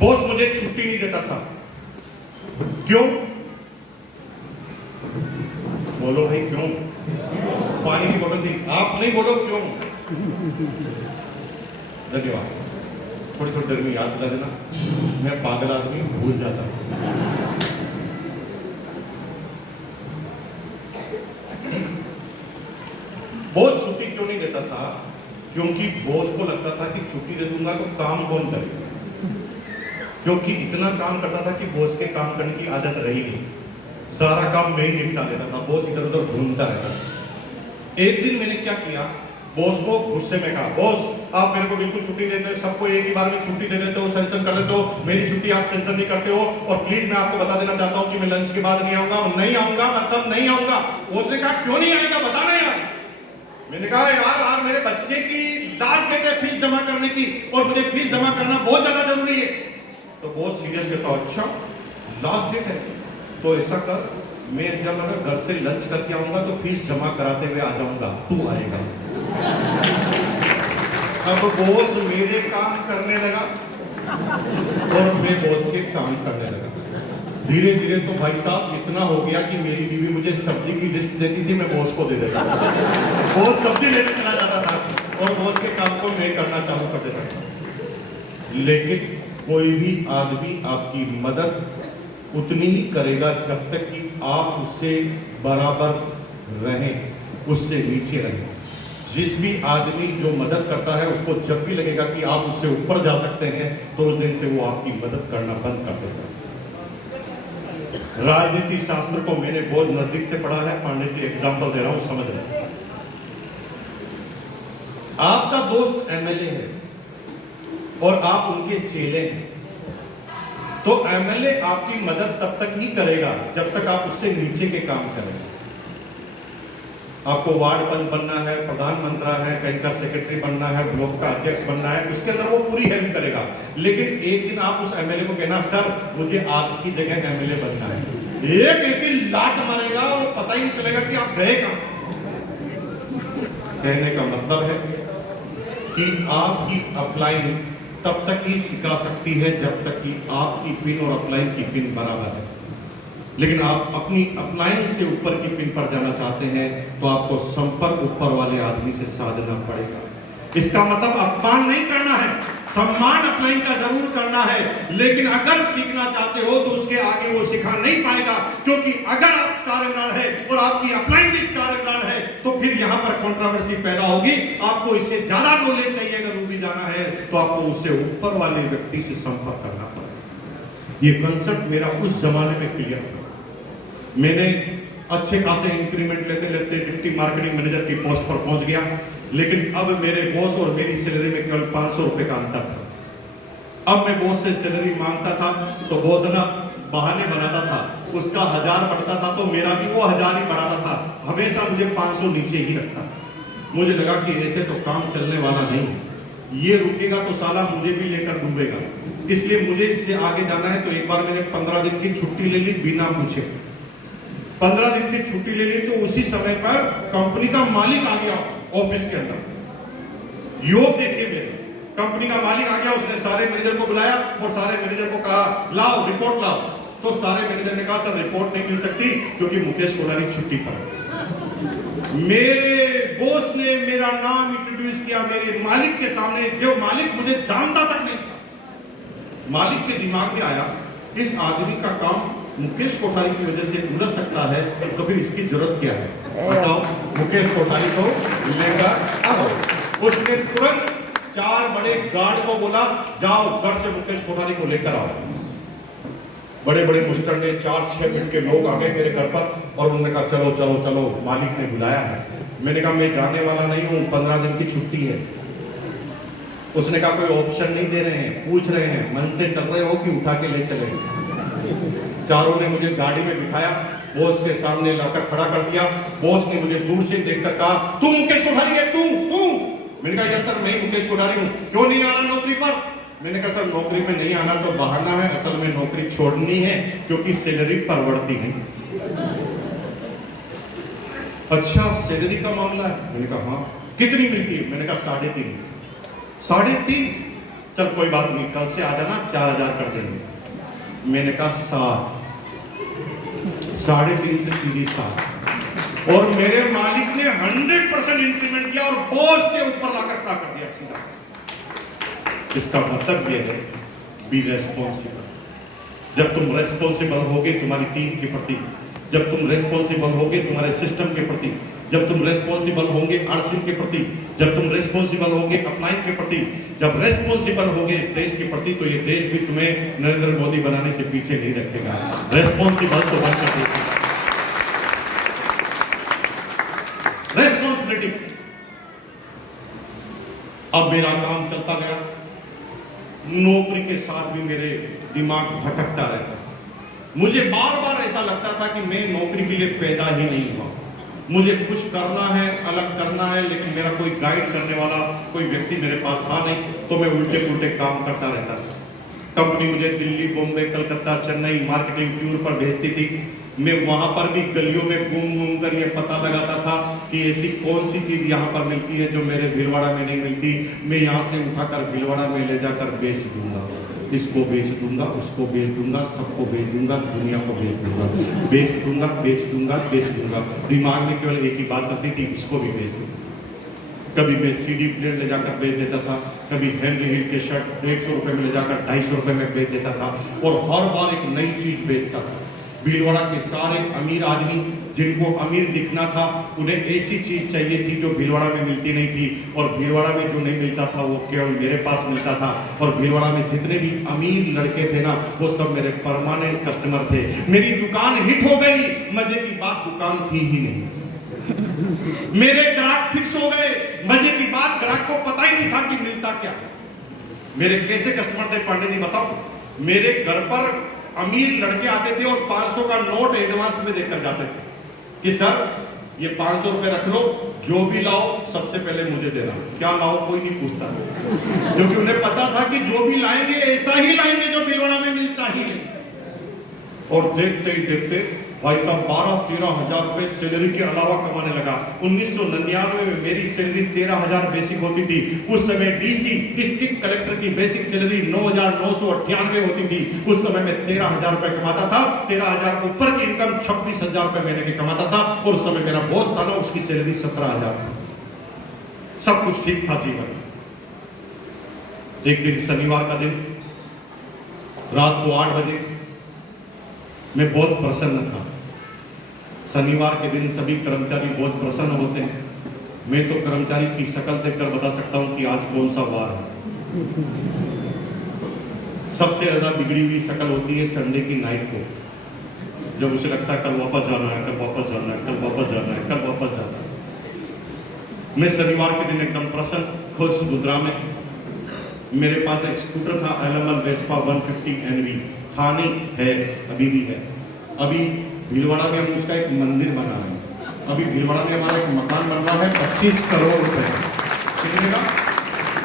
Boss मुझे छुट्टी नहीं देता था। क्यों? बोलो भाई क्यों? पानी की बोतल थी, आप नहीं बोलो क्यों? धन्यवाद। थोड़ी थोड़ी देर में याद दिला देना, मैं पागल आदमी भूल जाता। बॉस छुट्टी क्यों नहीं देता था? क्योंकि बॉस को लगता था कि छुट्टी दे दूंगा तो काम कौन करेगा, क्योंकि इतना काम करता था कि बॉस के काम करने की आदत रही नहीं। सारा काम मैं ही निपटा लेता था, बॉस इधर उधर घूमता रहता। एक दिन मैंने क्या किया, बॉस को गुस्से में कहा, बॉस आप मेरे को बिल्कुल छुट्टी देते हो, सबको एक ही बार में छुट्टी दे देते हो, सेंशन कर देते हो, मेरी छुट्टी आप सेंशन नहीं करते हो, और प्लीज मैं आपको बता देना चाहता हूं कि मैं लंच के बाद नहीं आऊंगा। नहीं आऊंगा मतलब नहीं आऊंगा। उसने कहा क्यों नहीं आएगा, बताना यार। मैंने कहा यार मेरे बच्चे की लास्ट डेट है फीस जमा करने की, और मुझे फीस जमा करना बहुत ज्यादा जरूरी है। तो बहुत सीरियस कहता, अच्छा लास्ट डेट है तो ऐसा कर, मैं जब घर से लंच करके आऊंगा तो फीस जमा कराते हुए आ जाऊंगा, तू आएगा। अब बॉस मेरे काम करने लगा और मैं बॉस के काम करने लगा। धीरे धीरे तो भाई साहब इतना हो गया कि मेरी बीवी मुझे सब्जी की लिस्ट देती थी, मैं बॉस को दे देता था। बॉस सब्जी लेने चला जाता था और बॉस के काम को मैं करना चालू कर देता था। लेकिन कोई भी आदमी आपकी मदद उतनी ही करेगा जब तक कि आप उससे बराबर रहें, उससे नीचे रहें। जिस भी आदमी जो मदद करता है उसको जब भी लगेगा कि आप उससे ऊपर जा सकते हैं तो उस दिन से वो आपकी मदद करना बंद कर देता है। राजनीति शास्त्र को मैंने बहुत नजदीक से पढ़ा है, पंडित जी एग्जाम्पल दे रहा हूं, समझ रहे। आपका दोस्त एमएलए है और आप उनके चेले हैं, तो एमएलए आपकी मदद तब तक ही करेगा जब तक आप उससे नीचे के काम करें। आपको वार्ड पंच बनना है, प्रधानमंत्री है, कहीं का सेक्रेटरी बनना है, ब्लॉक का अध्यक्ष बनना है, उसके अंदर वो पूरी हेल्प करेगा। लेकिन एक दिन आप उस एमएलए को कहना, सर मुझे आपकी जगह एमएलए बनना है, एक ऐसी लात मारेगा वो पता ही नहीं चलेगा कि आप गए कहां। कहने का मतलब है कि आपकी अपलाइन तब तक ही सिखा सकती है जब तक कि आपकी पिन और अपलाइन की पिन बराबर है। लेकिन आप अपनी अपलाइन से ऊपर की पिन पर जाना चाहते हैं तो आपको संपर्क ऊपर वाले आदमी से साधना पड़ेगा। इसका मतलब अपमान नहीं करना है, सम्मान अपलाइन का जरूर करना है, लेकिन अगर सीखना चाहते हो तो उसके आगे वो सिखा नहीं पाएगा। क्योंकि अगर आप स्टार एम्प्लॉयर है और आपकी अपलाइन भी स्टार एम्प्लॉयर है तो फिर यहां पर कंट्रोवर्सी पैदा होगी। आपको इससे ज्यादा नॉलेज चाहिए, अगर रूबी जाना है तो आपको उससे ऊपर वाले व्यक्ति से संपर्क करना पड़ेगा। ये कंसेप्ट मेरा उस जमाने में क्लियर था। मैंने अच्छे खासे इंक्रीमेंट लेते लेते डिप्टी मार्केटिंग मैनेजर की पोस्ट पर पहुंच गया, लेकिन अब मेरे बॉस और मेरी सैलरी में केवल 500 रुपए का अंतर था। अब मैं बॉस से सैलरी मांगता था तो बॉस ना बहाने बनाता था, उसका 1000 बढ़ता था तो मेरा भी वो 1000 ही बढ़ाता था, हमेशा मुझे 500 नीचे ही रखता। मुझे लगा कि ऐसे तो काम चलने वाला नहीं, ये रुकेगा तो साला मुझे भी लेकर डूबेगा, इसलिए मुझे इससे आगे जाना है। तो एक बार मैंने 15 दिन की छुट्टी ले ली बिना पूछे। 15 दिन की छुट्टी ले ली तो उसी समय पर कंपनी का मालिक आ गया ऑफिस के अंदर। योग देखिए मेरे, कंपनी का मालिक आ गया, उसने सारे मैनेजर को बुलाया और सारे मैनेजर को कहा लाओ रिपोर्ट लाओ। तो सारे मैनेजर ने कहा सर रिपोर्ट नहीं मिल सकती क्योंकि मुकेश कोठारी छुट्टी पर है। मेरे बॉस ने मेरा नाम इंट्रोड्यूस किया मेरे मालिक के सामने, जो मालिक मुझे जानता तक नहीं था। मालिक के दिमाग में आया इस आदमी का काम मुकेश कोठारी की वजह से उलझ सकता है, तो फिर इसकी जरूरत क्या है, बताओ। मुकेश कोठारी को लेकर आओ। उसने तुरंत 4 बड़े गार्ड को बोला जाओ घर से मुकेश कोठारी को लेकर आओ। बड़े बड़े मुस्टर ने 4-6 मिनट के लोग आ गए मेरे घर पर और उन्होंने कहा चलो चलो चलो मालिक ने बुलाया है। मैंने कहा मैं जाने वाला नहीं हूँ, 15 दिन की छुट्टी है। उसने कहा कोई ऑप्शन नहीं दे रहे हैं, पूछ रहे हैं मन से चल रहे हो कि उठा के ले चले। चारों ने मुझे गाड़ी में बिठाया, बॉस के सामने लाकर खड़ा कर दिया। बॉस ने मुझे दूर से देखकर कहा तू मुकेश कोठारी है, तू। मैंने कहा यस सर मैं मुकेश कोठारी हूँ। क्यों नहीं आना नौकरी पर? मैंने कहा सर नौकरी में नहीं आना तो बहाना है, असल में नौकरी छोड़नी है क्योंकि सैलरी परवड़ती नहीं। अच्छा सैलरी का मामला है? मैंने कहा हाँ। कितनी मिलती है? मैंने कहा 3.5। 3.5? चल कोई बात नहीं, कल से आ जाना, 4000 कर देंगे। मैंने कहा 7, 3.5 से सीधी 7। और मेरे मालिक ने 100% इंक्रीमेंट दिया और बॉस से ऊपर लाकर खड़ा कर दिया सीधा। इसका मतलब यह है, बी रेस्पॉन्सिबल। जब तुम रेस्पॉन्सिबल होगे तुम्हारी टीम के प्रति, जब तुम रेस्पॉन्सिबल होगे तुम्हारे सिस्टम के प्रति, जब तुम रेस्पॉन्सिबल होंगे आरसीएम के प्रति, जब तुम रेस्पॉन्सिबल होगे अपलाइन के प्रति, जब रेस्पॉन्सिबल होगे इस देश के प्रति, तो ये देश भी तुम्हें नरेंद्र मोदी बनाने से पीछे नहीं रखेगा। रेस्पॉन्सिबल तो बनकर देखेगा। रेस्पॉन्सिबिलिटी। अब मेरा काम चलता गया, नौकरी के साथ भी मेरे दिमाग भटकता रहता। मुझे बार बार ऐसा लगता था कि मैं नौकरी के लिए पैदा ही नहीं हुआ, मुझे कुछ करना है, अलग करना है, लेकिन मेरा कोई गाइड करने वाला कोई व्यक्ति मेरे पास था नहीं, तो मैं उल्टे पुल्टे काम करता रहता था। कंपनी मुझे दिल्ली, बॉम्बे, कलकत्ता, चेन्नई मार्केटिंग टूर पर भेजती थी। मैं वहां पर भी गलियों में घूम कर ये पता लगाता था कि ऐसी कौन सी चीज यहाँ पर मिलती है जो मेरे भीलवाड़ा में नहीं मिलती। मैं यहाँ से उठाकर भीलवाड़ा में ले जाकर बेच दूंगा, इसको बेच दूंगा, उसको बेच दूंगा, सबको बेच दूंगा, दुनिया को बेच दूंगा, बेच दूंगा, बेच दूंगा, बेच दूंगा। दिमाग में केवल एक ही बात चलती थी, इसको भी बेच दूंगा। कभी मैं सीडी प्लेयर ले जाकर बेच देता था, कभी हेनरी हिल के शर्ट 150 रुपए में ले जाकर 250 रुपए में बेच देता था, और हर बार एक नई चीज बेचता था। भीलवाड़ा के सारे अमीर आदमी जिनको अमीर दिखना था, उन्हें ऐसी चीज चाहिए थी जो भीलवाड़ा में मिलती नहीं थी, और भीलवाड़ा में जो नहीं मिलता था वो केवल मेरे पास मिलता था। और भीलवाड़ा में जितने भी अमीर लड़के थे ना, वो सब मेरे परमानेंट कस्टमर थे। मेरी दुकान हिट हो गई, मजे की बात दुकान थी ही नहीं। मेरे ग्राहक फिक्स हो गए, मजे की बात ग्राहक को पता ही नहीं था कि मिलता क्या। मेरे कैसे कस्टमर थे पांडे जी बताओ? मेरे घर पर अमीर लड़के आते थे और 500 का नोट एडवांस में देकर जाते थे कि सर ये 500 रुपए रख लो, जो भी लाओ सबसे पहले मुझे देना। क्या लाओ कोई नहीं पूछता, क्योंकि उन्हें पता था कि जो भी लाएंगे ऐसा ही लाएंगे जो भीलवाड़ा में मिलता ही नहीं। और देखते ही देखते भाई साहब 12-13 हजार रुपए सैलरी के अलावा कमाने लगा। 1999 में मेरी सैलरी 13,000 बेसिक होती थी। उस समय डीसी डिस्ट्रिक्ट कलेक्टर की बेसिक सैलरी 9,998 होती थी। उस समय में 13,000 रुपए कमाता था। 13,000 ऊपर की इनकम 26,000 रुपए महीने की कमाता था, और उस समय मेरा बॉस था ना, उसकी सैलरी 17,000 थी। सब कुछ ठीक था जीवन। एक दिन शनिवार का दिन, रात को 8 बजे, मैं बहुत प्रसन्न था। शनिवार के दिन सभी कर्मचारी बहुत प्रसन्न होते हैं। मैं तो कर्मचारी की शक्ल देखकर बता सकता हूं कि आज कौन सा वार है। सबसे ज्यादा बिगड़ी हुई शक्ल होती है संडे की नाइट को, जब उसे लगता है कल वापस जाना है, कल वापस जाना है, कल वापस जाना है, कल वापस जाना है। मैं शनिवार के दिन एकदम प्रसन्न, खुश, गुजरा में मेरे पास एक स्कूटर था, एलएमएल वेस्पा 150 NV था, नहीं है, अभी भी है। अभी भीलवाड़ा में हम उसका एक मंदिर बना रहे हैं। अभी भीलवाड़ा में हमारा एक मकान बन रहा है 25 करोड़ रुपए, कितने का?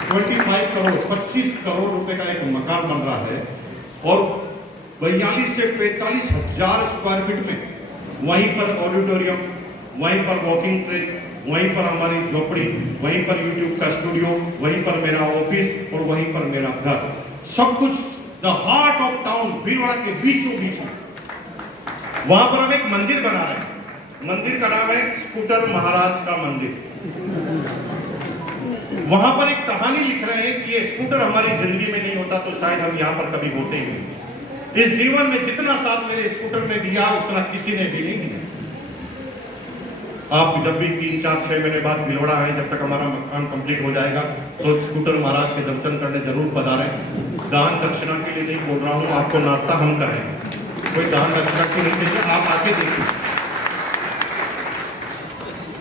25 करोड़, 25 करोड़ रुपए का एक मकान बन रहा है, और 42 से 45 हजार स्क्वायर फीट में। वहीं पर ऑडिटोरियम, वहीं पर वॉकिंग ट्रैक, वहीं पर हमारी झोपड़ी, वहीं पर यूट्यूब का स्टूडियो, वहीं पर मेरा ऑफिस, और वहीं पर मेरा घर। सब कुछ the heart of town, Bhilwara के बीचों बीच में। वहां पर हम एक मंदिर बना रहे हैं। मंदिर का नाम है स्कूटर महाराज का मंदिर। वहां पर एक कहानी लिख रहे हैं कि ये स्कूटर हमारी जिंदगी में नहीं होता तो शायद हम यहां पर कभी होते ही नहीं। इस जीवन में जितना साथ मेरे स्कूटर ने दिया उतना किसी ने भी नहीं दिया। आप जब भी 3-4-6 महीने बाद भीलवाड़ा आए, जब तक हमारा मकान कंप्लीट हो जाएगा, तो स्कूटर महाराज के दर्शन करने जरूर पधारें। दान दक्षिणा के लिए नहीं बोल रहा हूं, आपको नाश्ता हम करेंगे, कोई दान दक्षिणा की नहीं चाहिए, आप आके देखिए।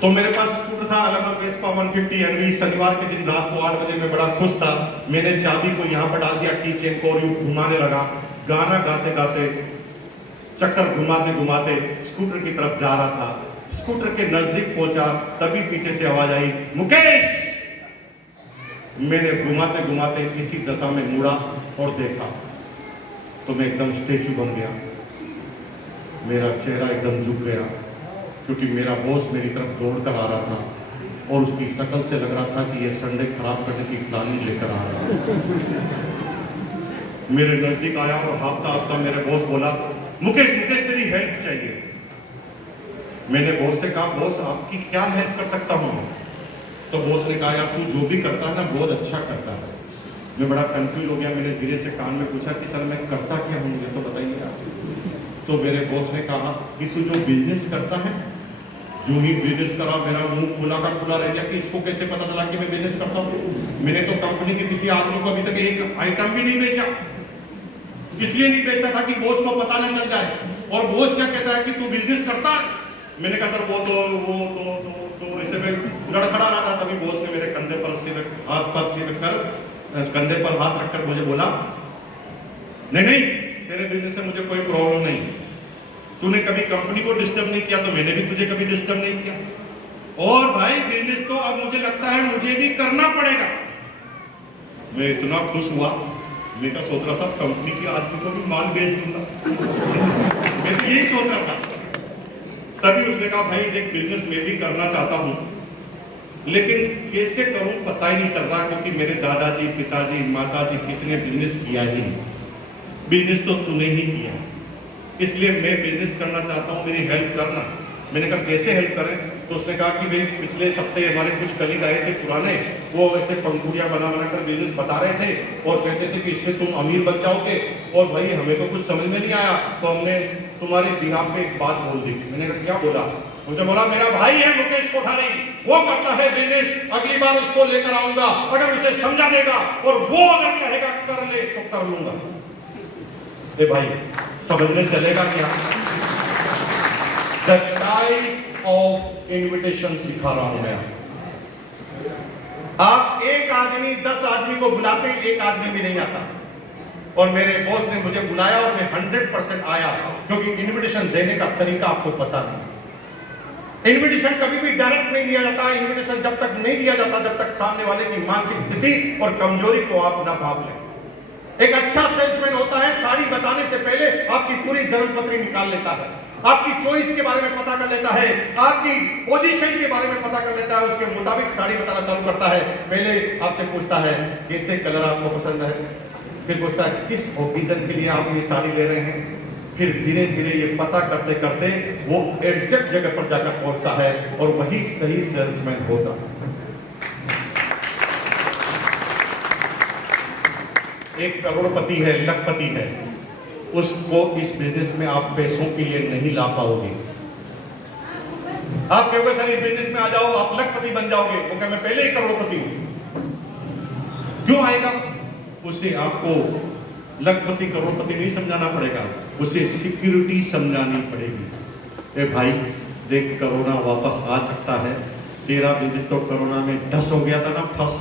तो मेरे पास स्कूटर था एलएमएल वेस्पा 150 NV। शनिवार के दिन रात को 8 बजे मैं बड़ा खुश था। मैंने चाबी को यहाँ पर डाल दिया, की चेन को, और यूं घुमाने लगा। गाना गाते गाते, चक्कर घुमाते घुमाते स्कूटर की तरफ जा रहा था। स्कूटर के नजदीक पहुंचा, तभी पीछे से आवाज आई, मुकेश। मैंने घुमाते घुमाते इसी दशा में मुड़ा और देखा, तो मैं एकदम स्टेचू बन गया। मेरा चेहरा एकदम झुक गया, क्योंकि मेरा बॉस मेरी तरफ दौड़ कर आ रहा था, और उसकी शक्ल से लग रहा था कि ये संडे खराब करने की प्लानिंग लेकर आ रहा है। मेरे नजदीक आया और हाँफता हाँफता मेरे बॉस बोला, मुकेश मुकेश तेरी हेल्प चाहिए। मैंने बॉस से कहा, बॉस आपकी क्या हेल्प कर सकता हूँ? तो बॉस ने कहा, यार तू जो भी करता है ना बहुत अच्छा करता है। मैं बड़ा कंफ्यूज हो गया। मैंने धीरे से कान में पूछा कि सर मैं करता क्या हूँ, ये तो बताइए आप। तो मेरे बॉस ने कहा कि तू जो बिजनेस करता है, जो ही बिजनेस करा मेरा मुंह खुला का खुला रह गया कि इसको कैसे पता चला कि मैं बिजनेस करता हूँ। मैंने तो कंपनी के किसी आदमी को अभी तक एक आइटम भी नहीं बेचा। इसलिए नहीं बेचता था कि बॉस को पता न चल जाए। और बॉस क्या कहता है कि तू बिजनेस करता है। मैंने कहा सर वो ऐसे में गड़खड़ा रहा था। तभी बॉस ने मेरे कंधे पर हाथ पर सिर रखकर, कंधे पर हाथ रखकर मुझे बोला, नहीं नहीं तेरे बिजनेस से मुझे कोई प्रॉब्लम नहीं। तूने कभी कंपनी को डिस्टर्ब नहीं किया तो मैंने भी तुझे कभी डिस्टर्ब नहीं किया। और भाई बिजनेस तो अब मुझे लगता है मुझे भी करना पड़ेगा। मैं इतना खुश हुआ, मैं क्या सोच रहा था कंपनी के आदमी को भी माल बेच दूंगा। मैं तो यही सोच रहा था। तभी उसने कहा, भाई देख बिजनेस मैं भी करना चाहता हूँ, लेकिन कैसे करूं पता ही नहीं चल रहा, क्योंकि मेरे दादाजी पिताजी माताजी किसी ने बिजनेस किया ही नहीं। बिजनेस तो तूने ही किया, इसलिए मैं बिजनेस करना चाहता हूँ, मेरी हेल्प करना। मैंने कहा कैसे हेल्प करें? तो उसने कहा कि भाई पिछले हफ्ते हमारे कुछ कलीग आए थे पुराने, वो ऐसे पंखुड़ियाँ बना बना कर बिजनेस बता रहे थे और कहते थे कि इससे तुम अमीर बन जाओगे। और भाई हमें तो कुछ समझ में नहीं आया, तो हमने तुम्हारे बिहाफ पे एक बात बोल दी। मैंने कहा क्या बोला? मुझे बोला मेरा भाई है मुकेश कोठारी, वो करता है बिजनेस, अगली बार उसको लेकर आऊंगा, अगर उसे समझा देगा और वो अगर कहेगा कर ले तो कर लूंगा। भाई समझने चलेगा क्या? द टाइप ऑफ इन्विटेशन सिखा रहा हूं मैं। आप एक आदमी 10 आदमी को बुलाते, एक आदमी भी नहीं आता। और मेरे बॉस ने मुझे बुलाया और मैं 100% आया, क्योंकि इन्विटेशन देने का तरीका आपको पता नहीं। इन्विटेशन कभी भी डायरेक्ट नहीं दिया जाता। इन्विटेशन जब तक नहीं दिया जाता जब तक सामने वाले की मानसिक स्थिति और कमजोरी को आप ना भाप लें। एक अच्छा सेल्समैन होता है, साड़ी बताने से पहले आपकी पूरी जन्म पत्री निकाल लेता है, आपकी चॉइस के बारे में पता कर लेता है, आपकी पोजीशन के बारे में पता कर लेता है, उसके मुताबिक साड़ी बताना चालू करता है। पहले आपसे पूछता है कैसे कलर आपको पसंद है, फिर पूछता है किस ओकेजन के लिए आप ये साड़ी ले रहे हैं। फिर धीरे धीरे ये पता करते करते वो एग्जैक्ट जगह पर जाकर पहुंचता है और वही सही सेल्समैन होता है। एक करोड़पति है, लखपति है, उसको इस बिजनेस में आप पैसों के लिए नहीं ला पाओगे। आप कहोगे सर इस बिजनेस में आ जाओ आप लखपति बन जाओगे, वो कहे मैं पहले ही करोड़पति हूं। क्यों आएगा? उसे आपको लखपति करोड़पति नहीं समझाना पड़ेगा, उसे सिक्योरिटी समझानी पड़ेगी। ए भाई देख कोरोना वापस आ सकता है, तेरा बिजनेस तो कोरोना में ढस हो गया था ना, फंस।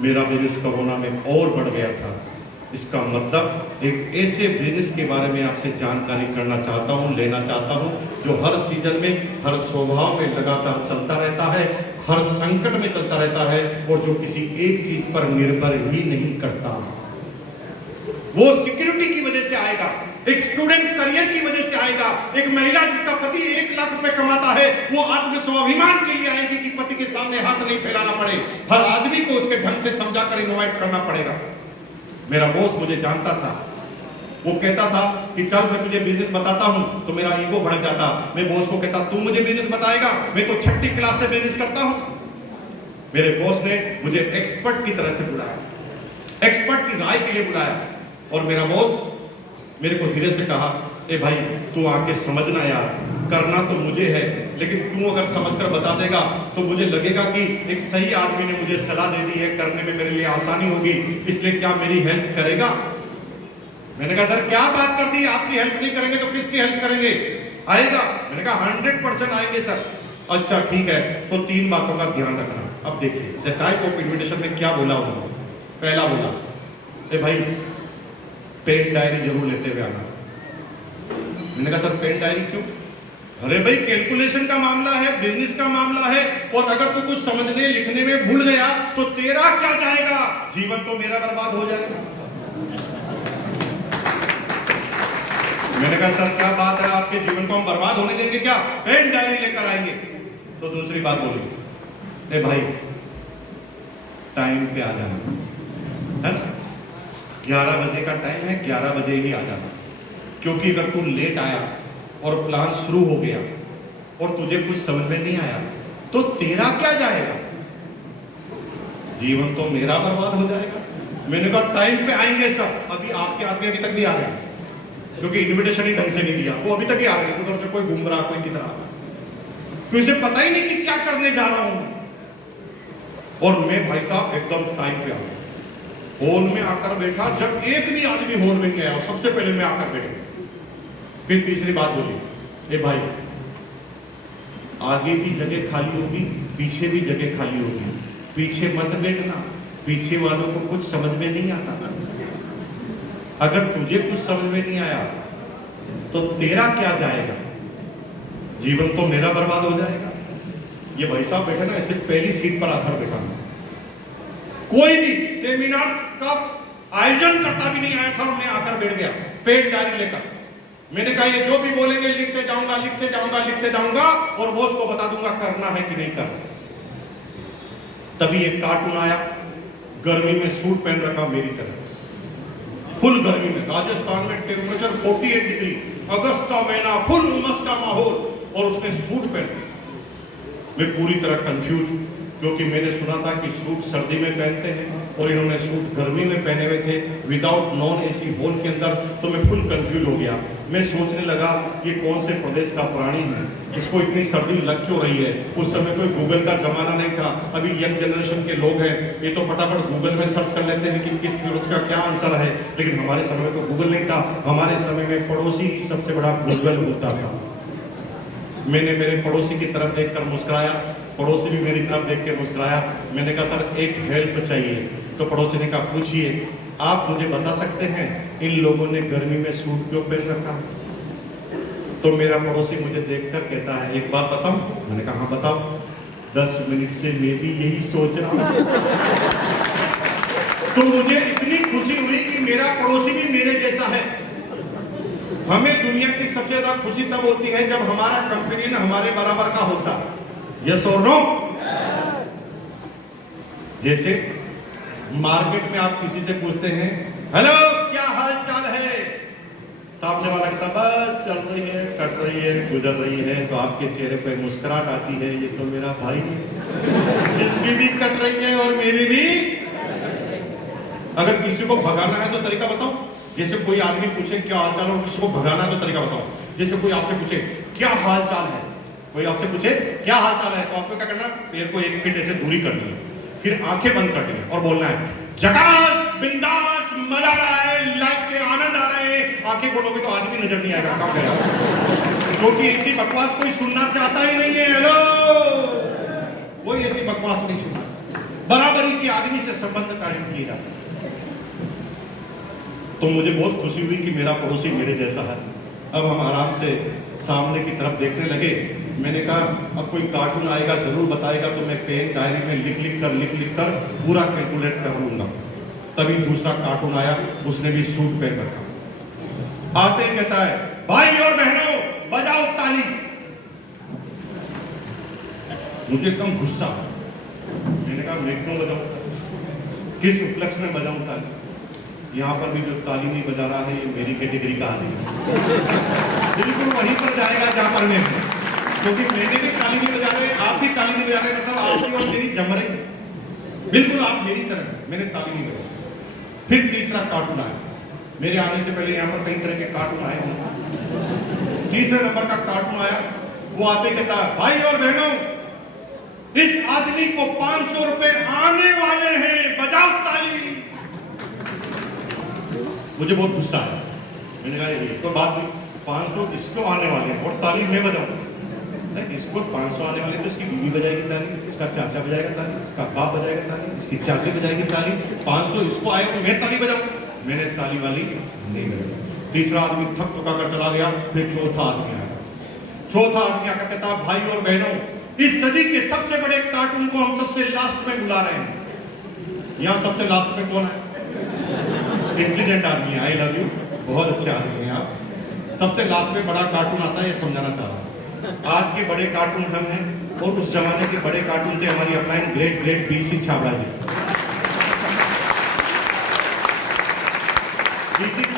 मेरा बिजनेस कोरोना में और बढ़ गया था। इसका मतलब एक ऐसे बिजनेस के बारे में आपसे जानकारी करना चाहता हूं, लेना चाहता हूं, जो हर सीजन में, हर स्वभाव में लगातार चलता रहता है, हर संकट में चलता रहता है और जो किसी एक चीज पर निर्भर ही नहीं करता। वो सिक्योरिटी की वजह से आएगा, एक स्टूडेंट करियर की वजह से आएगा, एक महिला जिसका पति 1 लाख रुपए कमाता है वो आत्म स्वाभिमान के लिए आएगी कि पति के सामने हाथ नहीं फैलाना पड़े। हर आदमी को उसके ढंग से समझाकर इनवाइट करना पड़ेगा। मेरा बॉस मुझे जानता था, वो कहता था कि चल मैं तुझे बिजनेस बताता हूं, तो मेरा ईगो बढ़ जाता। मैं बॉस को कहता तू मुझे बिजनेस बताएगा, मैं तो 6ठी क्लास से बिजनेस करता हूं। मेरे बॉस ने मुझे एक्सपर्ट की तरह से बुलाया, एक्सपर्ट की राय के लिए बुलाया और मेरा बॉस मेरे को धीरे से कहा, ए भाई तू आके समझना यार, करना तो मुझे है, लेकिन तू अगर समझकर बता देगा तो मुझे लगेगा कि एक सही आदमी ने मुझे सलाह दे दी है, करने में मेरे लिए आसानी होगी, इसलिए क्या मेरी हेल्प करेगा? मैंने कहा सर क्या बात कर दी, आपकी हेल्प नहीं करेंगे तो किसकी हेल्प करेंगे? आएगा? मैंने कहा 100% आएंगे सर। अच्छा ठीक है, तो 3 बातों का ध्यान रखना। अब देखिए द टाइप ऑफ इन्विटेशन में क्या बोला उन्होंने। पहला बोला, ए भाई पेन डायरी जरूर लेते हुए आना। मैंने कहा सर पेन डायरी क्यों? अरे भाई कैलकुलेशन का मामला है, बिजनेस का मामला है, और अगर तू कुछ समझने लिखने में भूल गया तो तेरा क्या जाएगा, जीवन तो मेरा बर्बाद हो जाएगा। मैंने कहा सर क्या बात है, आपके जीवन को हम बर्बाद होने देंगे क्या? पेन डायरी लेकर आएंगे। तो दूसरी बात बोली, ए भाई टाइम पे आ जाना है, 11 बजे का टाइम है, 11 बजे ही आ जाना, क्योंकि अगर तू लेट आया और प्लान शुरू हो गया और तुझे कुछ समझ में नहीं आया तो तेरा क्या जाएगा, जीवन तो मेरा बर्बाद हो जाएगा। मैंने कहा टाइम पे आएंगे सब, अभी आपके आदमी अभी तक नहीं आ रहे, क्योंकि इन्विटेशन ही ढंग से नहीं दिया, वो अभी तक ही आ रहे हैं, उधर से कोई घूम रहा कोई किधर आ रहा, तो इसे पता ही नहीं कि क्या करने जा रहा हूं। और मैं भाई साहब एकदम टाइम पे आ गया, हॉल में आकर बैठा, जब एक भी आदमी हॉल में नहीं आया सबसे पहले मैं आकर बैठा। फिर तीसरी बात बोली, ए भाई आगे भी जगह खाली होगी, पीछे भी जगह खाली होगी, पीछे मत बैठना, पीछे वालों को कुछ समझ में नहीं आता। अगर तुझे कुछ समझ में नहीं आया तो तेरा क्या जाएगा, जीवन तो मेरा बर्बाद हो जाएगा। ये भाई साहब बैठे ना, ऐसे पहली सीट पर आकर बैठा, कोई भी सेमिनार का आयोजन करता भी नहीं आया था और मैं आकर बैठ गया पेन डायरी लेकर। मैंने कहा ये जो भी बोलेंगे लिखते जाऊंगा लिखते जाऊंगा लिखते जाऊंगा और बॉस को बता दूंगा करना है कि नहीं करना। तभी एक कार्टून आया, गर्मी में सूट पहन रखा मेरी तरह, फुल गर्मी में, राजस्थान में टेम्परेचर 48 डिग्री, अगस्त का महीना, फुल उमस का माहौल, और उसने सूट पहना। मैं पूरी तरह कंफ्यूज, क्योंकि मैंने सुना था कि सूट सर्दी में पहनते हैं और इन्होंने सूट गर्मी में पहने हुए थे विदाउट नॉन एसी हॉल के अंदर, तो मैं फुल कंफ्यूज हो गया। मैं सोचने लगा ये कौन से प्रदेश का प्राणी है, इसको इतनी सर्दी लग क्यों रही है। उस समय कोई गूगल का जमाना नहीं था, अभी यंग जनरेशन के लोग हैं ये तो फटाफट गूगल में सर्च कर लेते हैं कि किस वर्ष का क्या आंसर है, लेकिन हमारे समय में तो गूगल नहीं था। हमारे समय में पड़ोसी ही सबसे बड़ा गूगल होता था। मैंने मेरे पड़ोसी की तरफ देखकर मुस्कुराया, पड़ोसी भी मेरी तरफ देख के मुस्कुराया। मैंने कहा सर एक हेल्प चाहिए, तो पड़ोसी ने कहा पूछिए, आप मुझे बता सकते हैं इन लोगों ने गर्मी में सूट क्यों पहन रखा। तो मेरा पड़ोसी मुझे देखकर कहता है एक बात बताऊं। मैंने कहा हाँ बताओ। 10 मिनट से मैं भी यही सोच रहा हूं। तो मुझे इतनी खुशी हुई कि मेरा पड़ोसी भी मेरे जैसा है। हमें दुनिया की सबसे ज्यादा खुशी तब होती है जब हमारा कंपेनियन हमारे बराबर का होता है, यस और नो। जैसे मार्केट में आप किसी से पूछते हैं हेलो क्या हाल चाल है, सामने वाला कहता बस चल रही है, कट रही है, गुजर रही है, तो आपके चेहरे पे मुस्कुराहट आती है, ये तो मेरा भाई है, इसकी भी कट रही है और मेरी भी। अगर किसी को भगाना है तो तरीका बताओ। जैसे कोई आदमी पूछे क्या हाल चाल है और किसी को भगाना है तो तरीका बताओ। जैसे कोई आपसे पूछे क्या हाल चाल है, कोई आपसे पूछे क्या हाल चाल है, तो आपको क्या करना, पैर को 1 फीट ऐसे दूरी करनी है, फिर आंखें बंद करनी है और बोलना है झकास बिंदास मजा आ रहा है, लाइफ के आनंद आ रहे हैं। आंखें खोलोगे तो आदमी नजर नहीं आएगा, काम करेगा, क्योंकि ऐसी बकवास कोई सुनना चाहता ही नहीं है। हेलो, कोई ऐसी बकवास नहीं सुनता। बराबरी की आदमी से संबंध कायम किए जाते हैं। तो मुझे बहुत खुशी हुई कि मेरा पड़ोसी मेरे जैसा है। अब हम आराम से सामने की तरफ देखने लगे। मैंने कहा अब कोई कार्टून आएगा जरूर बताएगा, तो मैं पेन डायरी में लिख कर पूरा कैलकुलेट कर लूंगा। तभी दूसरा कार्टून आया, उसने भी सूट पहन रखा। आते ही कहता है भाई और बहनों बजाओ ताली। मुझे एकदम गुस्सा। मैंने कहा मैं क्यों बजाऊं, किस उपलक्ष्य में बजाऊं ताली। यहाँ पर भी जो ताली नहीं बजा रहा है ये मेरी कैटेगरी का आदमी है। बिल्कुल वहीं पर जाएगा जहां पर मैं, क्योंकि मैंने भी ताली नहीं बजा रहे, आप भी ताली नहीं बजा रहे, मतलब आपकी और मेरी जम रही है। बिल्कुल आप मेरी तरह, मैंने ताली नहीं बजाई। फिर तीसरा कार्टून आया। मेरे आने से पहले यहाँ पर कई तरह के कार्टून आए हैं। तीसरे नंबर का कार्टून आया, वो आते कहता है भाई और बहनों इस आदमी को 500 रुपए आने वाले हैं, बजाओ ताली। मुझे बहुत गुस्सा आया। मैंने कहा ये तो बात 500 इसको आने वाले हैं और ताली मैं बजाऊं। नहीं, इसको 500 आने वाले तो इसकी बीवी बजाएगी ताली, इसका चाचा बजाएगा ताली, इसका बाप बजाएगा ताली, इसकी चाची बजाएगी ताली। 500 इसको आए तो मैं ताली बजाऊं। मैंने ताली वाली नहीं बजाई। तीसरा आदमी थक थका कर चला गया। फिर चौथा आदमी आया। चौथा आदमी आकर कहता भाई और बहनों इस सदी के सबसे बड़े कार्टून को हम सबसे लास्ट में बुला रहे हैं। यहाँ सबसे लास्ट में कौन है? इंटेलिजेंट आदमी है, आई लव यू, बहुत अच्छे आदमी हैं आप। सबसे लास्ट में बड़ा कार्टून आता है, ये समझाना चाह रहा हूँ। आज के बड़े कार्टून हम हैं और उस जमाने के बड़े कार्टून थे हमारी अपलाइन ग्रेट BC छाबड़ा जी।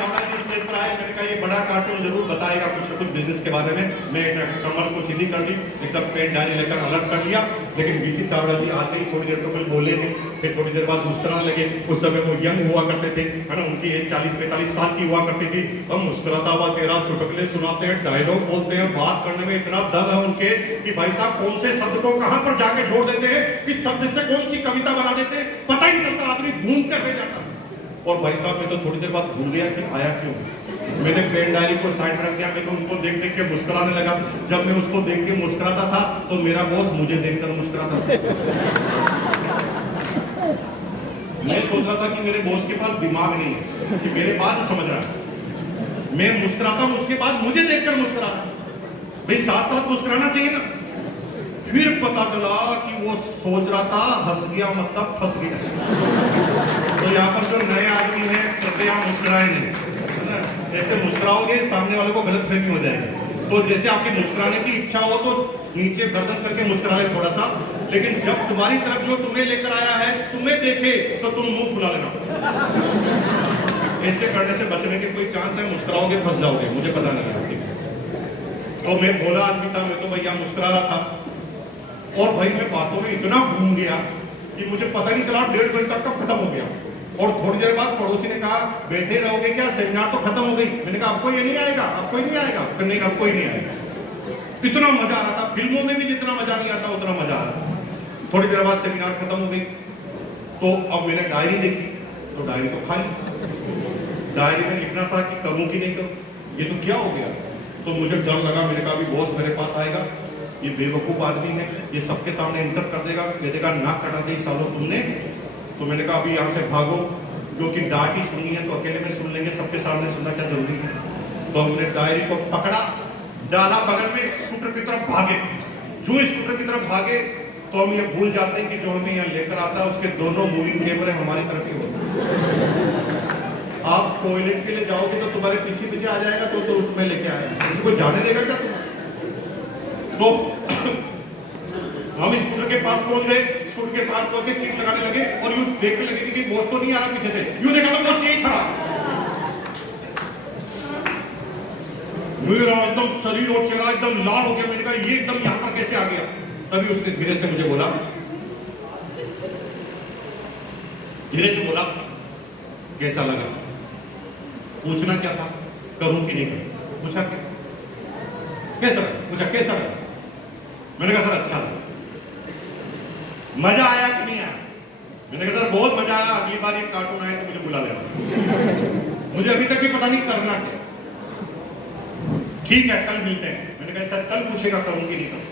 चावड़ा जी स्टेज पर आए, मैंने कहा ये बड़ा कार्टून जरूर बताएगा कुछ न कुछ बिजनेस के बारे में। मैं कमर को सीधी कर ली, एकदम पेन डायरी लेकर अलर्ट कर लिया। लेकिन बीसी चावड़ा जी आते ही थोड़ी देर तो कुछ बोले थे, फिर थोड़ी देर बाद मुस्कुराने लगे। उस समय वो यंग हुआ करते थे, है ना, उनकी एज 40-45 साल की हुआ करती थी। हम मुस्कुराता हुआ चेहरा, चुटकुले सुनाते हैं, डायलॉग बोलते हैं, बात करने में इतना दम है उनके कि भाई साहब कौन से शब्द को कहां पर जाके जोड़ देते हैं, इस शब्द से कौन सी कविता बना देते हैं, पता ही नहीं चलता, आदमी घूम कर रह जाता। और भाई साहब मैं तो थोड़ी देर बाद भूल गया कि आया क्यों। मैंने पेन डायरी को साइड रख दिया, मैं तो उनको देख देख के मुस्कुराने लगा। जब मैं उसको देख के मुस्कुराता था तो मेरा बॉस मुझे देखकर मुस्कुराता था। मैं सोच रहा था कि मेरे बॉस के पास दिमाग नहीं है कि मेरे बात समझ रहा है। मैं मुस्कुराता हूं, उसके बाद मुझे देखकर मुस्कुरा रहा है। भाई साथ साथ मुस्कुराना चाहिए ना। फिर पता चला कि वो सोच रहा था हंस गया मतलब फंस गया। तो यहाँ पर जो नए आदमी हैं कृपया मुस्कुराए नहीं, है ना। जैसे मुस्कुराओगे सामने वालों को गलतफहमी हो जाएगी। तो जैसे आपकी मुस्कुराने की इच्छा हो तो नीचे गर्दन करके मुस्कुरा ले थोड़ा सा, लेकिन जब तुम्हारी तरफ जो तुम्हें लेकर आया है तुम्हें देखे तो तुम मुंह खुला लेना। ऐसे करने से बचने के कोई चांस है? मुस्कुराओगे फंस जाओगे, मुझे पता नहीं है। तो मैं भोला आदमी था, मैं तो भैया मुस्कुरा रहा था। और भाई मैं बातों में इतना घूम गया कि मुझे पता नहीं चला 1.5 घंटा कब खत्म हो गया। और थोड़ी देर बाद पड़ोसी ने कहा बैठे रहोगे क्या, सेमिनार तो खत्म हो गई। मैंने कहा आपको ये नहीं आएगा, आपको ही नहीं आएगा। नहीं, आपको ही नहीं आएगा। इतना मजा आ रहा था, फिल्मों में भी जितना मजा नहीं आता उतना मजा आ रहा था। थोड़ी देर बाद सेमिनार खत्म हो गई तो अब मैंने डायरी देखी तो डायरी तो खाली। डायरी में लिखना था कि करूं कि नहीं करूं, ये तो क्या हो गया। तो मुझे डर लगा, मैंने कहा अभी बॉस मेरे पास आएगा, ये बेवकूफ आदमी है, ये सबके सामने इंसल्ट कर देगा, कह देगा नाक कटा दी सालों तुमने। तो मैंने कहा अभी यहाँ से भागो, क्योंकि डांट ही सुननी है तो अकेले में सुन लेंगे, सबके सामने सुनना क्या जरूरी है। तो हमने डायरी को पकड़ा, डाला बगल में, स्कूटर की तरफ भागे। जो स्कूटर की तरफ भागे तो हम ये भूल जाते हैं कि जो हमें यहाँ लेकर आता है उसके दोनों मूविंग कैमरे हमारी तरफ ही होते हैं। आप टॉयलेट के लिए जाओगे तो तुम्हारे पीछे पीछे आ जाएगा तो उसमें लेके आएगा, किसी को जाने देगा क्या तुम्हारा। तो हम स्कूटर के पास पहुंच गए, स्कूटर के पास पहुंच के किक लगाने लगे और यूं देखने लगे कि बॉस तो नहीं आ रहा पीछे से। यूं देखा तो बॉस यहीं खड़ा, मेरा एकदम शरीर और चेहरा एकदम लाल हो गया। मैंने कहा ये एकदम यहां पर कैसे आ गया। तभी उसने धीरे से मुझे बोला, कैसा लगा। पूछना क्या था, करूं कि नहीं करूं। पूछा क्या, कैसा लगा, पूछा कैसा लगा। मैंने कहा सर अच्छा लगा। मजा आया कि नहीं आया। मैंने कहा सर बहुत मजा आया, अगली बार ये कार्टून आए तो मुझे बुला लेना। मुझे अभी तक भी पता नहीं करना क्या। ठीक है कल मिलते हैं। मैंने कहा सर कल पूछेगा करूं कि नहीं करूं।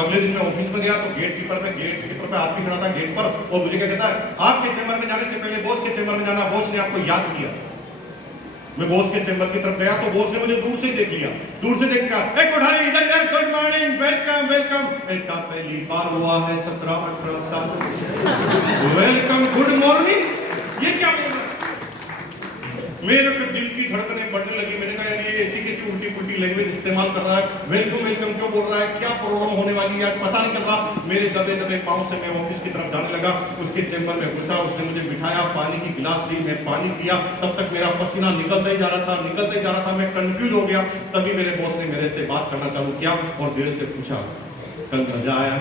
अगले दिन मैं ऑफिस में गया तो गेट कीपर पे आदमी खड़ा था गेट पर, और मुझे क्या कहता है आपके चेंबर में जाने से पहले बॉस के चेंबर में जाना, बॉस ने आपको याद किया। मैं बॉस के चेंबर की तरफ गया तो बॉस ने मुझे दूर से देख लिया, दूर से देख कर एक उठाई इधर यार, गुड मॉर्निंग, वेलकम वेलकम। ऐसा पहली बार हुआ है 17-18 साल। वेलकम गुड मॉर्निंग, ये क्या बोल रहा है। मेरे को दिल की धड़कनें बढ़ने लगी। मैंने कहा यार ये ऐसी कैसी उल्टी पुल्टी लैंग्वेज इस्तेमाल कर रहा है, वेलकम वेलकम क्यों बोल रहा है, क्या प्रॉब्लम होने वाली है यार, पता नहीं चल रहा। मेरे दबे दबे पांव से मैं ऑफिस की तरफ जाने लगा। उसके चेंबर में घुसा, उसने मुझे बिठाया, पानी की गिलास दी, मैं पानी पिया। तब तक मेरा पसीना निकलता ही जा रहा था, मैं कंफ्यूज हो गया। तभी मेरे बॉस ने मेरे से बात करना चालू किया और देर से पूछा कल मजा आया।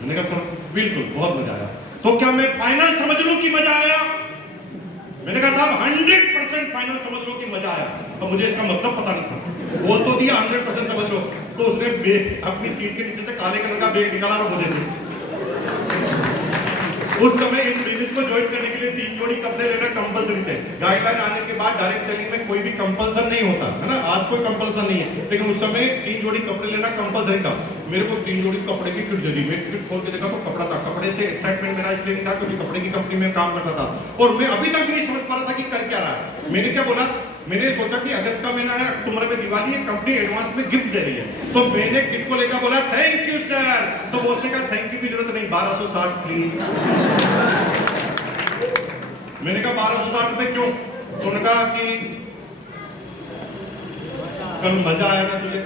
मैंने कहा सर बिल्कुल बहुत मजा आया। तो क्या मैं फाइनल समझ लूं कि मजा आया। मैंने कहा साहब 100% फाइनल समझ लो कि मजा आया। अब मुझे इसका मतलब पता नहीं था, बोल तो दिया 100% समझ लो। तो उसने अपनी सीट के नीचे से काले कलर का बैग निकाला और मुझे दिया। उस समय इन बिजनेस को ज्वाइन करने के लिए 3 जोड़ी कपड़े लेना कंपलसरी थे। गाइडलाइन आने के बाद डायरेक्ट सेलिंग में कोई भी कंपल्सन नहीं होता है ना, आज कोई कंपल्सन नहीं है, लेकिन उस समय 3 जोड़ी कपड़े लेना कंपलसरी था। मेरे को 3 जोड़ी कपड़े की किट दे दी। मैं किट खोल के देखा तो कपड़ा था। कपड़े से एक्साइटमेंट मेरा इसलिए नहीं था क्योंकि कपड़े की कंपनी में काम करता था और मैं अभी तक नहीं समझ पा रहा था कि कर क्या रहा है। मैंने क्या बोला, मैंने सोचा कि अगस्त का महीना है, अक्टूबर में दिवाली है, कंपनी एडवांस में गिफ्ट दे रही है। तो मैंने गिफ्ट को लेकर बोला थैंक यू सर। तो बॉस ने कहा थैंक यू की जरूरत नहीं, 1260 प्लीज। मैंने कहा 1260 रुपए क्यों। तो उन्होंने कहा कि कल मजा आया ना तुझे।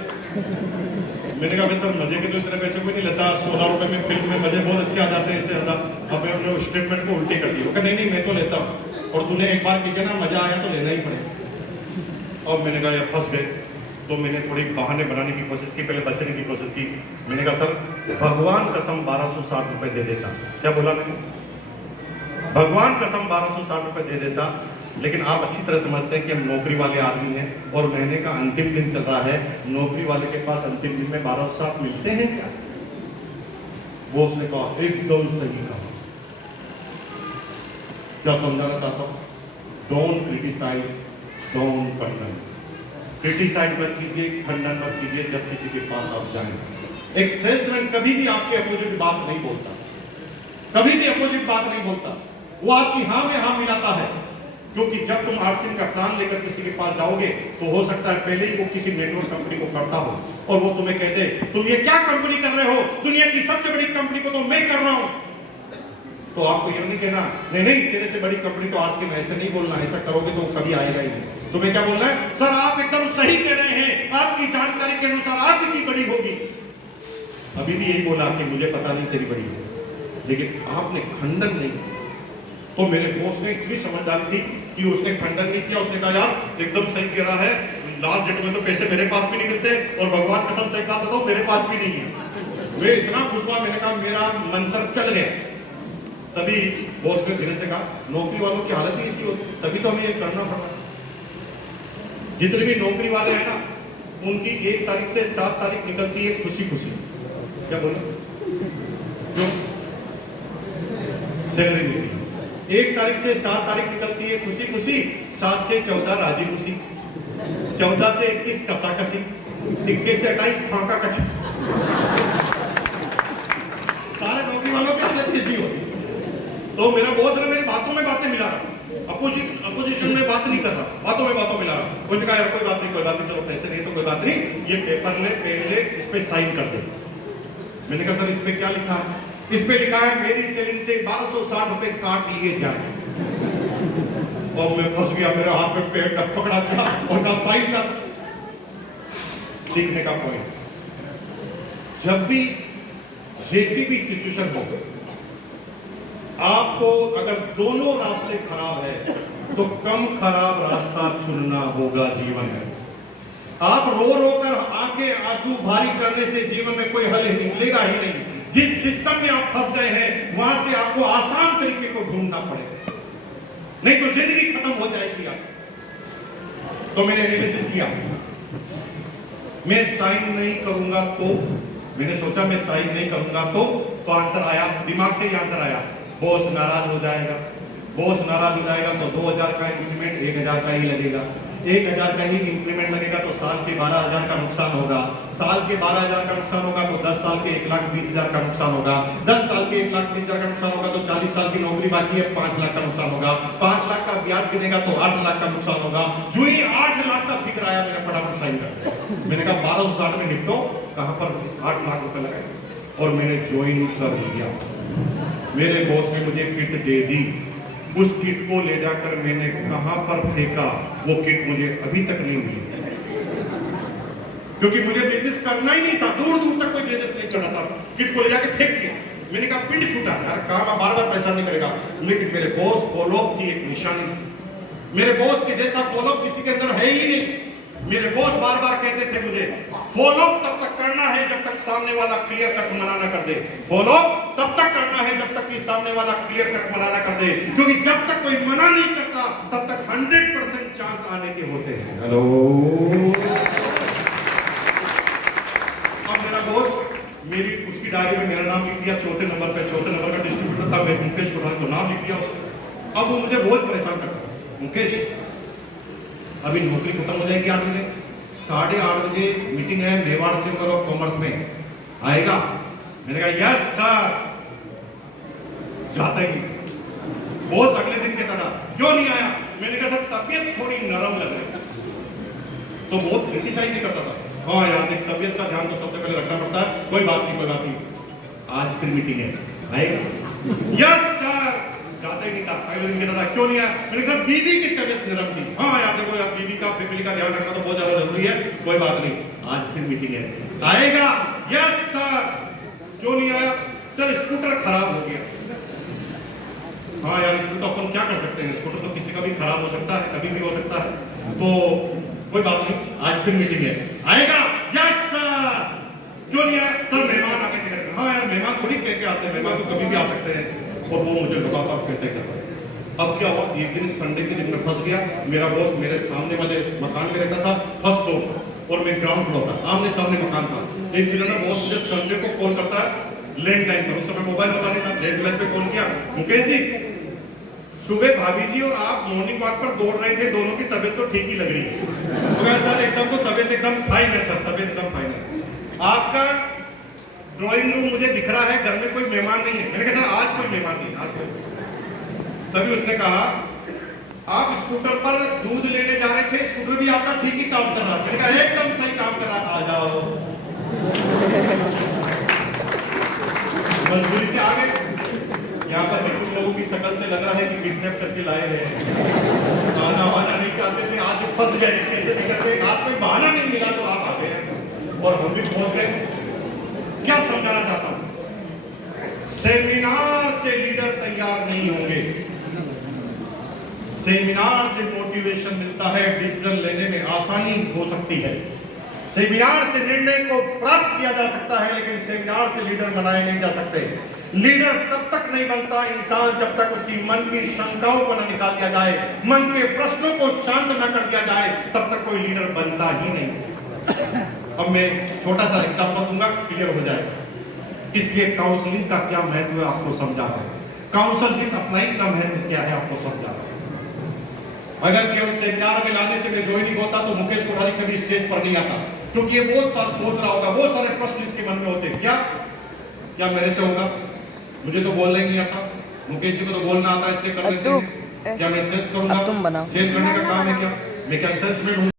मैंने कहा सर मजे के तो इतने पैसे कोई नहीं लेता, 16 रुपए में फिल्म में मजे बहुत अच्छे आ जाते हैं, इससे ज्यादा। अब मैं स्टेटमेंट को उल्टी कर दी। नहीं नहीं मैं तो लेता हूँ। और तूने एक बार किया ना, मजा आया तो लेना ही पड़ेगा। और मैंने कहा यार फंस गए, तो मैंने थोड़ी बहाने बनाने की कोशिश की, पहले बचने की कोशिश की। मैंने कहा सर भगवान कसम 1260 रुपए दे देता। क्या बोला मैंने? भगवान कसम 1260 रुपए दे देता, लेकिन आप अच्छी तरह समझते हैं कि हम नौकरी वाले आदमी हैं और महीने का अंतिम दिन चल रहा है। नौकरी वाले के पास अंतिम दिन में 1260 मिलते हैं क्या? वो उसने कहा एकदम सही कहा। क्या समझाना चाहता हूं? Don't criticise, don't condemn. Criticise मत कीजिए, खंडन मत कीजिए जब किसी के पास आप जाएं। एक सेल्समैन कभी भी आपके अपोजिट बात नहीं बोलता, कभी भी अपोजिट बात नहीं बोलता। वो आपकी हाँ में हाँ मिलाता है, क्योंकि जब तुम आरसीएम का प्लान लेकर किसी के पास जाओगे तो हो सकता है पहले ही वो किसी नेटवर्क कंपनी को करता हो और वो तुम्हें कहते तुम ये क्या कंपनी कर रहे हो, दुनिया की सबसे बड़ी कंपनी को तो मैं कर रहा हूं। तो आपको ये नहीं कहना नहीं नहीं तेरे से बड़ी कंपनी तो आरसीएम, ऐसे नहीं बोलना। ऐसा करोगे तो कभी आएगा ही नहीं। तुम्हें क्या बोलना है? सर आप एकदम सही कह रहे हैं, आपकी जानकारी के अनुसार आपकी बड़ी होगी। अभी भी यही बोला कि मुझे पता नहीं तेरी बड़ी होगी, लेकिन आपने खंडन नहीं किया। तो मेरे बॉस ने इतनी समझदारी थी कि उसने खंडन नहीं किया। उसने कहा यार एकदम सही कह रहा है, लास्ट डेट में तो पैसे मेरे पास भी नहीं मिलते और भगवान कसम सही कहा था मेरे पास भी नहीं है। वे इतना खुश हुआ, मैंने कहा मेरा मंत्र चल गया। तभी बॉस ने धीरे से कहा नौकरी वालों की हालत ही ऐसी होती, तभी तो हमें ये करना पड़ रहा है। जितने भी नौकरी वाले हैं ना, उनकी 1 तारीख से 7 तारीख निकलती है खुशी खुशी। क्या बोले? क्यों? सैलरी मिलती है। 1 तारीख से 7 तारीख निकलती है खुशी खुशी, 7 से 14 राजी खुशी, 14 से 21 कसाकसी, 21 से 28 फांका कसी। सारे नौकरी वालों की हालत कैसी होती? तो मेरा बॉस ने मेरी बातों में बातें मिला रहा, अपोजिशन में बात नहीं कर रहा, बातों मिला रहा। उन्होंने कहा यार कोई बात नहीं, चलो पैसे नहीं तो कोई बात नहीं, ये पेपर ले, पेन ले, इस पे साइन कर दे। मैंने कहा सर इस पे क्या लिखा है? इस पे लिखा है मेरी सैलरी से 1260 रुपए काट लिए जाए। और मैं फंस गया, मेरे हाथ में पेन पकड़ा दिया और कहा साइन कर। सीखने का पॉइंट, जब भी जैसी भी सिचुएशन हो, आपको अगर दोनों रास्ते खराब है तो कम खराब रास्ता चुनना होगा जीवन में। आप रो रो कर आंखें आंसू भारी करने से जीवन में कोई हल निकलेगा ही नहीं। जिस सिस्टम में आप फंस गए हैं वहां से आपको आसान तरीके को ढूंढना पड़ेगा, नहीं तो जिंदगी खत्म हो जाएगी आप। तो मैंने एनालिसिस किया, मैं साइन नहीं करूंगा तो, मैंने सोचा मैं साइन नहीं करूंगा तो आंसर आया, दिमाग से ही आंसर आया, बॉस नाराज हो जाएगा। बॉस नाराज हो जाएगा तो 2000 का इंक्रीमेंट 1000 का ही लगेगा, 1000 का ही इंक्रीमेंट लगेगा तो साल के 12000 का नुकसान होगा, साल के 12000 का नुकसान होगा तो 10 साल के 1,20,000 का नुकसान होगा, 10 साल के 1,20,000 का नुकसान होगा तो 40 साल की नौकरी बाकी है 5 लाख का नुकसान होगा, 5 लाख का ब्याज गिनेगा तो 8 लाख का नुकसान होगा। जो ही 8 लाख का फिक्र आया मैंने फटाफट साइन कर दिया। मैंने कहा 1260 में निपटो, कहां पर 8 लाख रुपए लगाए, और मैंने ज्वाइन कर लिया। मेरे बॉस ने मुझे किट दे दी, उस किट को ले जाकर मैंने कहां पर फेंका वो किट मुझे अभी तक नहीं मिली, क्योंकि मुझे बिजनेस करना ही नहीं था, दूर दूर तक कोई बिजनेस नहीं करना था। किट को ले जाकर फेंक दिया। मैंने कहा पिंड छूटा यार, काम बार बार पैसा नहीं करेगा। लेकिन मेरे बॉस फॉलोअप की एक निशानी, मेरे बॉस के जैसा फॉलोअप किसी के अंदर है ही नहीं। मेरे बॉस बार बार कहते थे मुझे फॉलोअप तब तक करना है जब तक सामने वाला क्लियर कट मना ना कर दे, फॉलोअप तब तक करना है जब तक कि सामने वाला क्लियर कट मना ना कर दे, क्योंकि जब तक कोई मना नहीं करता तब तक 100% चांस आने के होते हैं। हेलो, अब मेरा बॉस मेरी उसकी डायरी में मेरा नाम लिख दिया 4थे नंबर पे, 4थे नंबर का डिस्ट्रीब्यूटर था मैं, मुकेश कुमार, तो नाम लिख दिया उसने। अब वो मुझे रोज परेशान करता, मुकेश अभी नौकरी खत्म हो जाएगी 8 बजे, 8:30 बजे मीटिंग है मेवाड़ चैम्बर ऑफ कॉमर्स में, आएगा? मैंने कहा यस सर। जाता ही बॉस अगले दिन कहता था क्यों नहीं आया? मैंने कहा सर तबीयत थोड़ी नरम लग रही। तो बहुत क्रिटिसाइज नहीं करता था, हाँ यार देख तबीयत का ध्यान तो सबसे पहले रखना पड़ता है, कोई बात नहीं कोई बात नहीं, आज फिर मीटिंग है, आएगा? Yes sir. जाता ही नहीं था, अगले दिन कहता था क्यों नहीं आया? मैंने कहा बीवी की तबीयत नरम थी। हाँ यार देखो यार बीवी का फैमिली का ध्यान रखना तो बहुत ज्यादा जरूरी है, कोई बात नहीं, आज फिर मीटिंग है, आएगा? Yes sir. क्यों नहीं आया? सर स्कूटर खराब हो गया। हाँ यार इसमें तो अपन क्या कर सकते हैं, स्कूटर तो किसी का भी खराब हो सकता है, कभी भी हो सकता है, तो कोई बात नहीं, आज फिर मीटिंग है, आएगा? Yes sir. क्यों नहीं आया सर? मेहमान आके टिकट। हाँ यार मेहमान थोड़ी कह के आते हैं, मेहमान तो कभी भी आ सकते हैं। और वो मुझे लगातार कहते करता। अब क्या हुआ, एक दिन संडे के दिन में फंस गया। मेरा बॉस मेरे सामने वाले मकान में रहता था, फर्स्ट फ्लोर, और मैं ग्राउंड फ्लोर था, आमने सामने मकान था। एक दिन ना बॉस मुझे संडे को कॉल करता है लैंडलाइन पर, उस समय मोबाइल होता नहीं था, लैंडलाइन पे कॉल किया, मुकेश जी सुबह भाभी जी और आप मॉर्निंग वॉक पर दौड़ रहे थे, दोनों की तबीयत तो ठीक ही लग रही है। तो मैं सर एकदम तो तबीयत एकदम फाइन है सर, तबीयत एकदम फाइन है। आपका ड्राइंग रूम मुझे दिख रहा है, घर में कोई मेहमान नहीं है। मैंने कहा सर आज कोई मेहमान नहीं, आज कोई। तभी उसने कहा आप स्कूटर पर दूध लेने जा रहे थे, स्कूटर भी आपका ठीक ही काम कर रहा था। मैंने कहा एकदम सही काम कर रहा, आ जाओ। मजबूरी से आ गए। यहाँ पर कुछ लोगों की शक्ल से लग रहा है कि किडनैप करके लाए हैं, आना वाना नहीं चाहते थे, आज फंस गए, कैसे भी करते, आज कोई बहाना नहीं मिला तो आप आते हैं, और हम भी पहुंच गए। क्या समझाना चाहता हूं, सेमिनार से लीडर तैयार नहीं होंगे, सेमिनार से मोटिवेशन मिलता है, डिसीजन लेने में आसानी हो सकती है, सेमिनार से निर्णय को प्राप्त किया जा सकता है, लेकिन सेमिनार से लीडर बनाए नहीं जा सकते। लीडर तब तक नहीं बनता इंसान जब तक उसकी मन की शंकाओं को न निकाल दिया जाए, मन के प्रश्नों को शांत न कर दिया जाए, तब तक कोई लीडर बनता ही नहीं। अब मैं छोटा सा एग्जांपल दूंगा, क्लियर हो जाएगा। इसलिए काउंसलिंग का क्या महत्व है आपको समझा है, काउंसलिंग अप्लाइंग का महत्व क्या है आपको समझा है। अगर केवल सेमिनार में लाने से मैं ज्वाइनिंग होता तो मुकेश कोठारी कभी स्टेज पर नहीं आता, क्योंकि ये बहुत सारा सोच रहा होगा, बहुत सारे प्रश्न इसके मन में होते, क्या मेरे से होगा, मुझे तो बोलना ही नहीं आता, मुकेश जी को तो बोलना आता है इसलिए कर लेते हैं, क्या मैं सेल्स करूंगा, सेल करने का काम है क्या, मैं क्या सेल्समैन हूं?